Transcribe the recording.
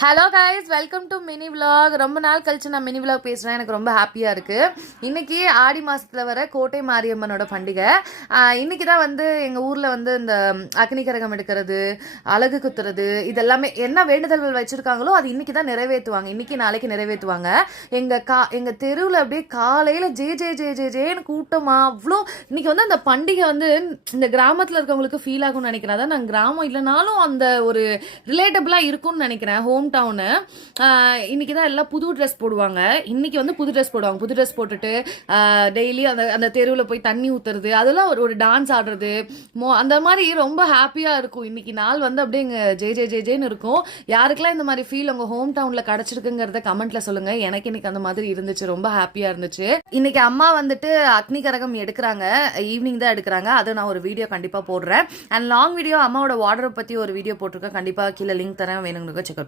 Hello guys, welcome to mini vlog. ரொம்ப நாள் கழிச்சு நான் மினி விலாக் பேசுகிறேன். எனக்கு ரொம்ப ஹாப்பியாக இருக்குது. இன்றைக்கி ஆடி மாதத்தில் வர கோட்டை மாரியம்மனோட பண்டிகை. இன்றைக்கி தான் வந்து எங்கள் ஊரில் வந்து இந்த அக்னி கரகம் எடுக்கிறது, அலகு குத்துறது, இதெல்லாமே என்ன வேண்டுதல்கள் வச்சுருக்காங்களோ அது இன்றைக்கி தான் நிறைவேற்றுவாங்க. இன்றைக்கி நாளைக்கு நிறைவேற்றுவாங்க. எங்கள் தெருவில் அப்படியே காலையில் ஜே ஜே ஜே ஜே ஜேன்னு கூட்டமாக அவ்வளோ. இன்றைக்கி வந்து அந்த பண்டிகை வந்து இந்த கிராமத்தில் இருக்கவங்களுக்கு ஃபீல் ஆகும்னு நினைக்கிறேன். அதான் நான் கிராமம் இல்லைனாலும் அந்த ஒரு ரிலேட்டபிளாக இருக்கும்னு நினைக்கிறேன். ஹோம் டவுனு இன்னைக்கு தான் எல்லாம் புது ட்ரெஸ் போடுவாங்க. இன்னைக்கு வந்து புது ட்ரெஸ் போடுவாங்க. புது ட்ரெஸ் போட்டுட்டு டெய்லி அந்த தெருவில் போய் தண்ணி ஊற்றுறது, அதெல்லாம் ஒரு டான்ஸ் ஆடுறது, அந்த மாதிரி ரொம்ப ஹாப்பியாக இருக்கும். இன்னைக்கு நாள் வந்து அப்படியே இங்கே ஜே ஜே ஜே ஜேன்னு இருக்கும். யாருக்கெல்லாம் இந்த மாதிரி ஃபீல் உங்கள் ஹோம் டவுனில் கிடச்சிருக்குங்கிறத கமெண்ட்ல சொல்லுங்க. எனக்கு இன்னைக்கு அந்த மாதிரி இருந்துச்சு, ரொம்ப ஹாப்பியாக இருந்துச்சு. இன்னைக்கு அம்மா வந்துட்டு அக்னி கரகம் எடுக்கிறாங்க. ஈவினிங் தான் எடுக்கிறாங்க. அதை நான் ஒரு வீடியோ கண்டிப்பாக போடுறேன். அண்ட் லாங் வீடியோ அம்மாவோட வார்ட்ரோப் பற்றி ஒரு வீடியோ போட்டிருக்கேன். கண்டிப்பாக கீழே லிங்க் தரேன், வேணுங்களுக்கு செக் அவுட் பண்ணுங்க.